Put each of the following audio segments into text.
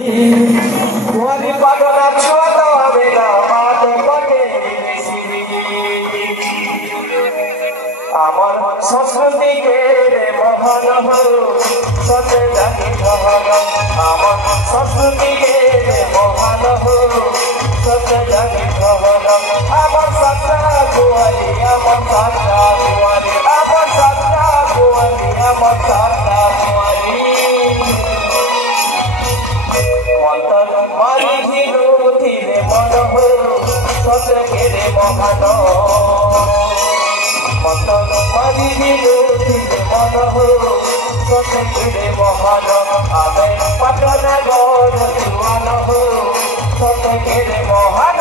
तुम्हारी पागल छुआ तो आवेगा बात पटे আমার সংস্কৃতিকে মহান সতে জানি মহান আমার সংস্কৃতিকে মহান সতে জানি মহান আমার সাতটা গোয়ালি আমার সাতটা গোয়ালি আমার সাতটা গোয়ালি আমার সাতটা গোয়ালি মন্তর মারি ঝিলু ধীরে মন সতে কেড়ে মহান মন্তর মারি ঝিলু ধীরে মন সতে কেড়ে মহান আবে পাটনা গড় জুয়ান সতে কেড়ে মহান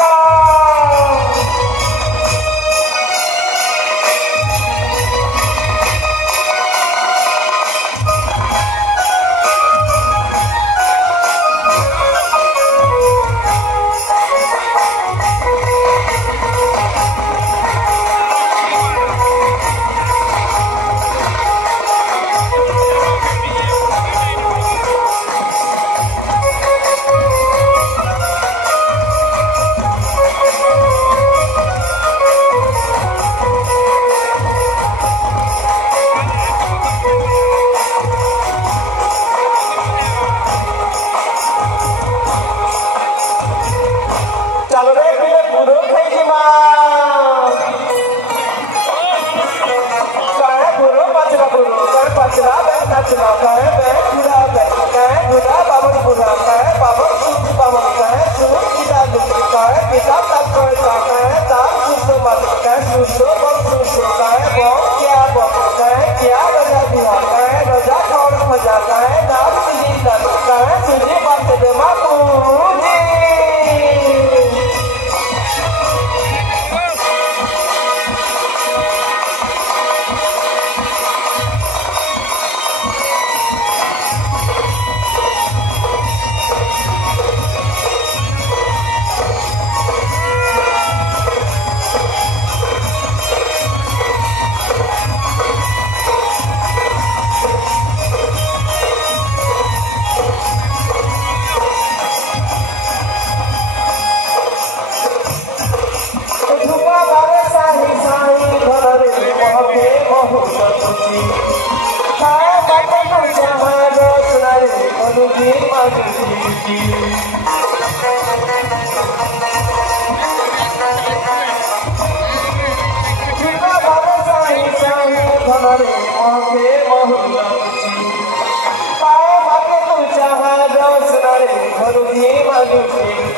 Manusia